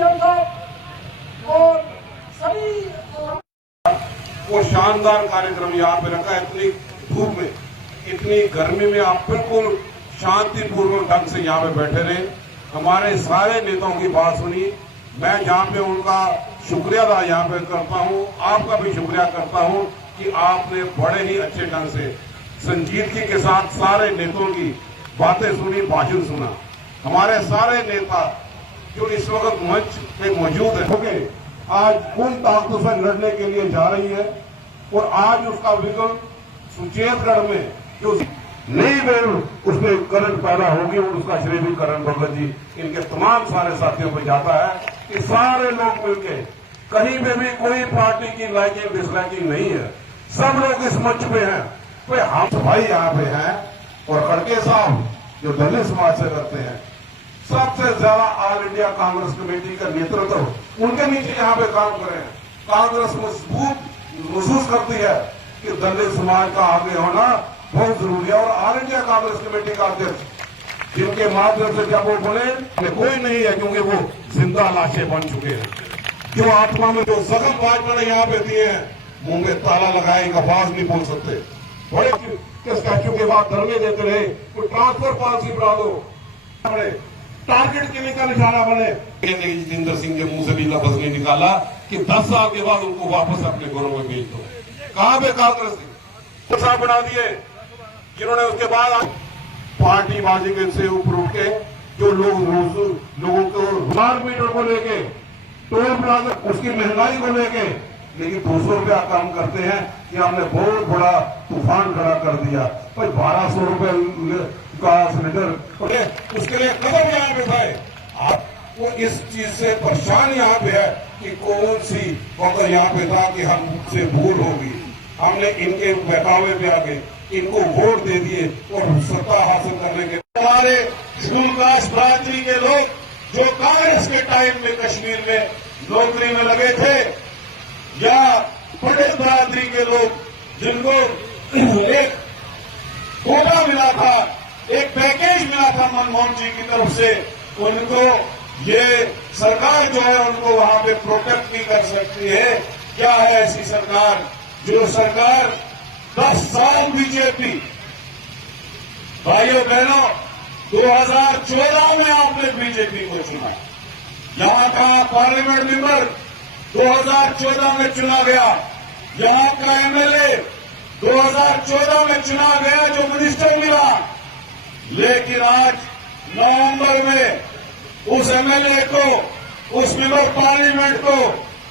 CM साहब और सभी वो शानदार कार्यक्रम यहाँ पे रखा है। इतनी धूप में, इतनी गर्मी में आप बिल्कुल शांतिपूर्वक ढंग से यहाँ पे बैठे रहे, हमारे सारे नेताओं की बात सुनी। मैं यहाँ पे उनका शुक्रिया अदा यहाँ पे करता हूँ, आपका भी शुक्रिया करता हूँ कि आपने बड़े ही अच्छे ढंग से संजीदगी के साथ सारे नेताओं की बातें सुनी, भाषण सुना। हमारे सारे नेता जो इस वक्त मंच पे मौजूद है, ओके, आज उन ताकतों से लड़ने के लिए जा रही है और आज उसका विकल्प सुचेतगढ़ में जो नई वेव उसमें करंट पैदा होगी और उसका श्रेय भी करण भगत जी इनके तमाम सारे साथियों पर जाता है कि सारे लोग मिलके, कहीं पे भी कोई पार्टी की लाइकिंग डिसलाइकिंग नहीं है, सब लोग इस मंच पे हैं। तो हम भाई यहाँ पे हैं और खड़के साहब जो दलित समाज से करते हैं, सबसे ज्यादा ऑल इंडिया कांग्रेस कमेटी का नेतृत्व उनके नीचे यहाँ पे काम करें। कांग्रेस मजबूत महसूस करती है कि दलित समाज का आगे होना बहुत जरूरी है और ऑल इंडिया कांग्रेस कमेटी का अध्यक्ष जिनके माध्यम से जब वो बोले कोई नहीं है, क्योंकि वो जिंदा लाशें बन चुके हैं। जो आत्मा में जो जख्म भाजपा ने यहाँ पे दिए हैं, मुंह में ताला लगाए, एक आवाज नहीं बोल सकते। बड़े के स्टैच्यू के बाद धरने देते रहे, कोई ट्रांसफर पॉलिसी बढ़ा दो, टारगेट किले का निशाना बने। जितेंद्र सिंह के मुंह से भी लफ्ज नहीं निकाला कि 10 साल के बाद उनको वापस अपने घरों में भेज दो। कहां पे कांग्रेस साहब बना दिए जिन्होंने उसके बाद पार्टीबाजी के से ऊपर उठ के जो लोगों को स्मार्ट मीटर को लेके, टोल प्लाजा उसकी महंगाई को लेके, लेकिन 200 रुपया कम करते हैं कि हमने बहुत बड़ा तूफान खड़ा कर दिया। भाई 1200 रुपए का सिलेंडर, उसके लिए कदम यहाँ पे उठाए। आपको इस चीज से परेशान यहाँ पे है कि कौन सी वक्त यहाँ पे था कि हमसे भूल होगी, हमने इनके बहकावे पे आके इनको वोट दे दिए और सत्ता हासिल करने के। हमारे स्कूल क्लास बरादरी के लोग जो कांग्रेस के टाइम में कश्मीर में नौकरी में लगे थे, या पटेल बरादरी के लोग जिनको एक कोटा मिला था, एक पैकेज मिला था मनमोहन जी की तरफ से, उनको ये सरकार जो है उनको वहां पे प्रोटेक्ट नहीं कर सकती है। क्या है ऐसी सरकार? जो सरकार 10 साल बीजेपी, भाइयों बहनों, 2014 में आपने बीजेपी को चुना, यहां का पार्लियामेंट मेंबर 2014 में चुना गया, यहां का एमएलए 2014 में चुना गया जो मिनिस्टर मिला, लेकिन आज नवंबर में उस एमएलए को, उस मेंबर पार्लियामेंट को,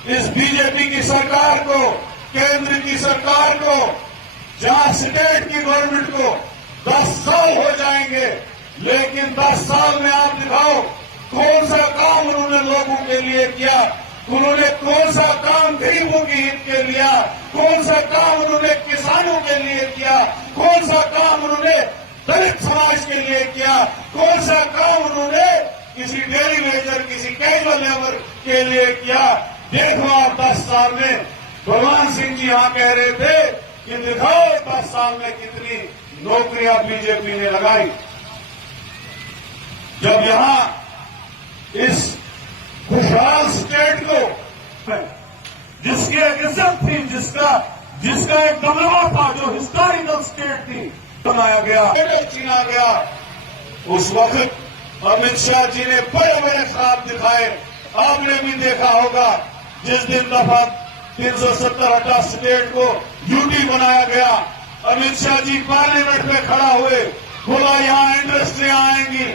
इस बीजेपी की सरकार को, केंद्र की सरकार को, जहां स्टेट की गवर्नमेंट को 10 साल हो जाएंगे, लेकिन 10 साल में आप दिखाओ कौन सा काम उन्होंने लोगों के लिए किया, उन्होंने कौन सा काम गरीबों की हित के लिया, कौन सा काम उन्होंने किसानों के लिए किया, कौन सा काम उन्होंने दलित समाज के लिए किया, कौन सा काम उन्होंने किसी डेली वेजर, किसी कैजुअल लेबर के लिए किया। देखो आप 10 साल में, भगवान सिंह जी यहां कह रहे थे कि दिखाओ 10 साल में कितनी नौकरियां बीजेपी ने लगाई। जब यहां इस खुशहाल स्टेट को, जिसकी एक इज्जत थी, जिसका एक दमदमा था, जो हिस्टोरिकल स्टेट थी, बनाया गया, चीना गया, उस वक्त अमित शाह जी ने बड़े बड़े ख्वाब दिखाए। आपने भी देखा होगा जिस दिन दफा 370 हटा स्टेट को यूटी बनाया गया, अमित शाह जी पार्लियामेंट में खड़ा हुए, बोला यहां इंडस्ट्रियां आएंगी,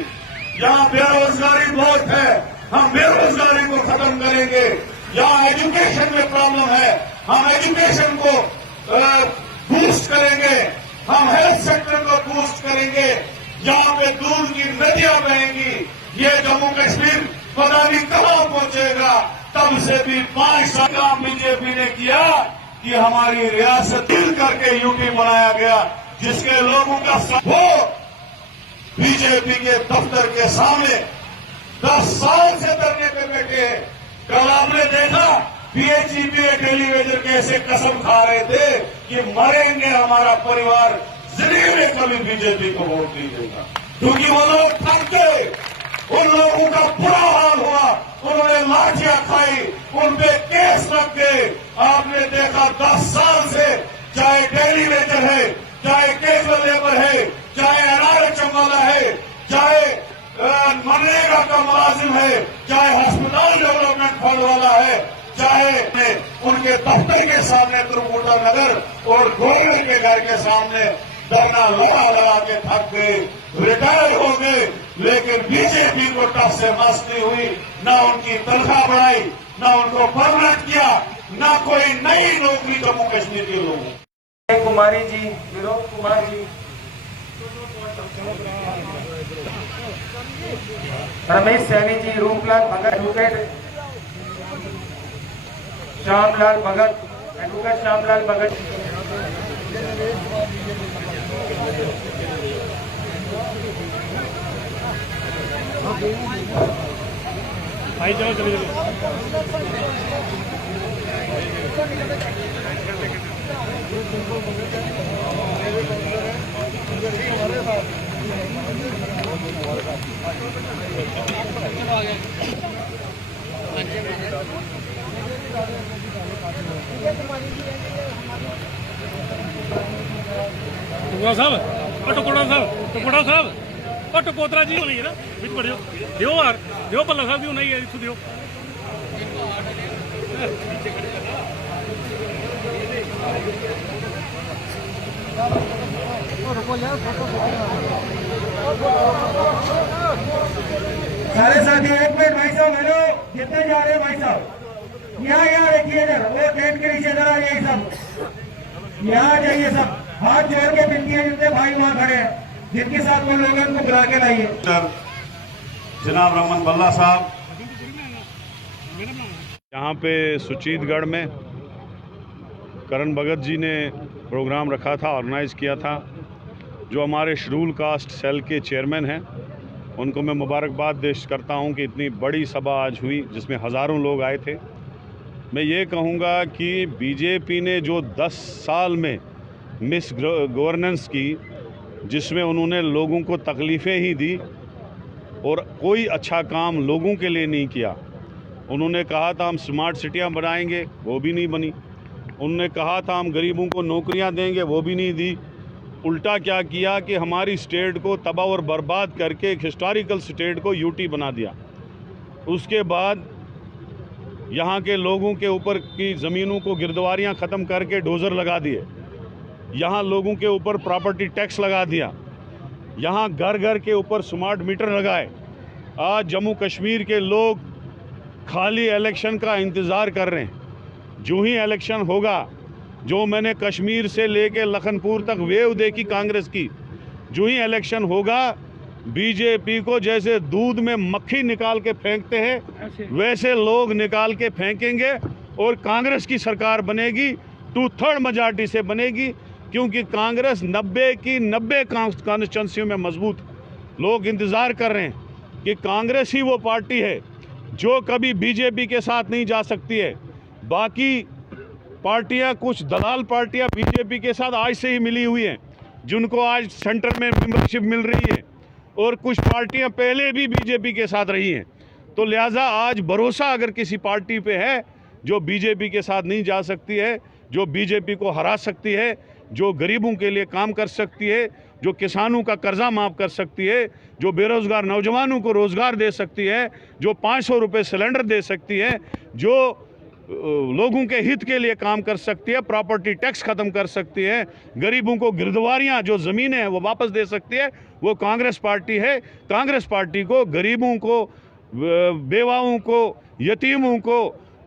यहां बेरोजगारी बहुत है, हम बेरोजगारी को खत्म करेंगे, यहां एजुकेशन में प्रॉब्लम है, हम एजुकेशन को बूस्ट करेंगे, हम हेल्थ सेक्टर को बूस्ट करेंगे, यहां पे दूध की नदियां बहेंगी, ये जम्मू कश्मीर पता नहीं कहां पहुंचेगा। तब से भी 5 साल काम बीजेपी ने किया कि हमारी रियासत दिल करके यूटी बनाया गया, जिसके लोगों का वो बीजेपी के दफ्तर के सामने 10 साल से धरने पे बैठे हैं। कल आपने देखा पीएचईपी टेलीविजन कैसे कसम खा रहे थे कि मरेंगे हमारा परिवार, जिंदगी में कभी बीजेपी को वोट नहीं देगा, क्योंकि वो लोग थक गए, उन लोगों का बुरा हाल हुआ, उन्होंने लाठियां खाई, उन पे केस लग गए। आपने देखा 10 साल से चाहे डेली वेजर है, चाहे कैजुअल लेबर है, चाहे एनआरएचएम वाला है, चाहे मनरेगा का मुलाजिम है, चाहे हॉस्पिटल डेवलपमेंट फंड वाला है, चाहे उनके दफ्तर के सामने त्रिपुरा नगर और गोयल के घर के सामने धरना लगा के थक गए, रिटायर हो गए, लेकिन बीजेपी को टस से मस नहीं हुई, ना उनकी तनख्वाह बढ़ाई, ना उनको परमानेंट किया, ना कोई नई नौकरी जम्मू कश्मीर के लोगों। कुमारी जी, विनोद कुमार जी, रमेश सैनी जी, रूपलाल भगत, एडवोकेट श्यामलाल भगत, एडवोकेट श्यामलाल भगत, भाई चलो चलो टुकड़ा साहब और टुकड़ा साहब और टकोतरा जी होनी है ना बिच बढ़ियो दियो यार दियो भल्ला साहब दी नहीं है इथों दियो सारे साथी एक मिनट भाई साहब, हेलो, कितने जा रहे हैं भाई साहब? यहाँ देखिए इधर, वो टेंट के नीचे इधर आ जाइए सब, यहाँ जाइए सब, हाथ जोड़ के विनती है, जितने भाई वहाँ खड़े हैं, जिनके साथ वो लोग हैं उनको बुला के लाइए। जनाब रमन बल्ला साहब, यहाँ पे सुचीतगढ़ में करण भगत जी ने प्रोग्राम रखा था, ऑर्गेनाइज किया था। जो हमारे शेड्यूल कास्ट सेल के चेयरमैन हैं, उनको मैं मुबारकबाद पेश करता हूँ कि इतनी बड़ी सभा आज हुई जिसमें हज़ारों लोग आए थे। मैं ये कहूँगा कि बीजेपी ने जो 10 साल में मिस गवर्नेंस की, जिसमें उन्होंने लोगों को तकलीफ़ें ही दी और कोई अच्छा काम लोगों के लिए नहीं किया। उन्होंने कहा था हम स्मार्ट सिटियाँ बनाएंगे, वो भी नहीं बनी। उन्होंने कहा था हम गरीबों को नौकरियाँ देंगे, वो भी नहीं दी। उल्टा क्या किया कि हमारी स्टेट को तबाह और बर्बाद करके एक हिस्टोरिकल स्टेट को यूटी बना दिया। उसके बाद यहाँ के लोगों के ऊपर की ज़मीनों को गिरदवारियाँ ख़त्म करके डोज़र लगा दिए। यहाँ लोगों के ऊपर प्रॉपर्टी टैक्स लगा दिया। यहाँ घर घर के ऊपर स्मार्ट मीटर लगाए। आज जम्मू कश्मीर के लोग खाली इलेक्शन का इंतज़ार कर रहे हैं। जो ही इलेक्शन होगा, जो मैंने कश्मीर से लेके लखनपुर तक वेव देखी कांग्रेस की, जो ही इलेक्शन होगा बीजेपी को जैसे दूध में मक्खी निकाल के फेंकते हैं वैसे लोग निकाल के फेंकेंगे और कांग्रेस की सरकार बनेगी, 2/3 मेजॉरिटी से बनेगी, क्योंकि कांग्रेस 90 की 90 कॉन्स्टिट्यूंसियों में मजबूत। लोग इंतज़ार कर रहे हैं कि कांग्रेस ही वो पार्टी है जो कभी बीजेपी के साथ नहीं जा सकती है। बाकी पार्टियां, कुछ दलाल पार्टियां बीजेपी के साथ आज से ही मिली हुई हैं, जिनको आज सेंटर में मेंबरशिप मिल रही है, और कुछ पार्टियां पहले भी बीजेपी के साथ रही हैं। तो लिहाजा आज भरोसा अगर किसी पार्टी पे है जो बीजेपी के साथ नहीं जा सकती है, जो बीजेपी को हरा सकती है, जो गरीबों के लिए काम कर सकती है, जो किसानों का कर्जा माफ़ कर सकती है, जो बेरोज़गार नौजवानों को रोज़गार दे सकती है, जो 500 रुपये सिलेंडर दे सकती है, जो लोगों के हित के लिए काम कर सकती है, प्रॉपर्टी टैक्स ख़त्म कर सकती है, गरीबों को गिरदवारियाँ जो ज़मीनें हैं वो वापस दे सकती है, वो कांग्रेस पार्टी है। कांग्रेस पार्टी को, गरीबों को, बेवाओं को, यतीमों को,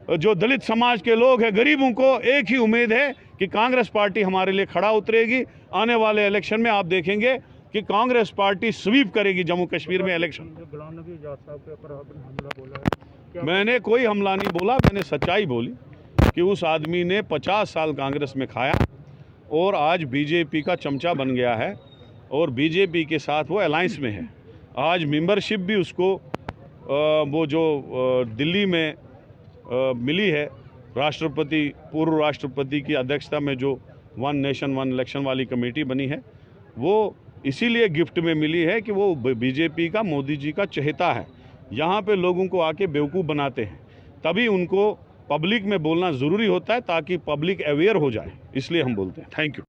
जो दलित समाज के लोग हैं, गरीबों को एक ही उम्मीद है कि कांग्रेस पार्टी हमारे लिए खड़ा उतरेगी। आने वाले इलेक्शन में आप देखेंगे कि कांग्रेस पार्टी स्वीप करेगी जम्मू कश्मीर में इलेक्शन। मैंने कोई हमला नहीं बोला, मैंने सच्चाई बोली कि उस आदमी ने 50 साल कांग्रेस में खाया और आज बीजेपी का चमचा बन गया है और बीजेपी के साथ वो अलायंस में है। आज मेंबरशिप भी उसको वो जो दिल्ली में मिली है, राष्ट्रपति, पूर्व राष्ट्रपति की अध्यक्षता में जो 1 नेशन 1 इलेक्शन वाली कमेटी बनी है, वो इसीलिए गिफ्ट में मिली है कि वो बीजेपी का, मोदी जी का चहेता है। यहाँ पे लोगों को आके बेवकूफ़ बनाते हैं, तभी उनको पब्लिक में बोलना ज़रूरी होता है ताकि पब्लिक अवेयर हो जाए, इसलिए हम बोलते हैं। Thank you.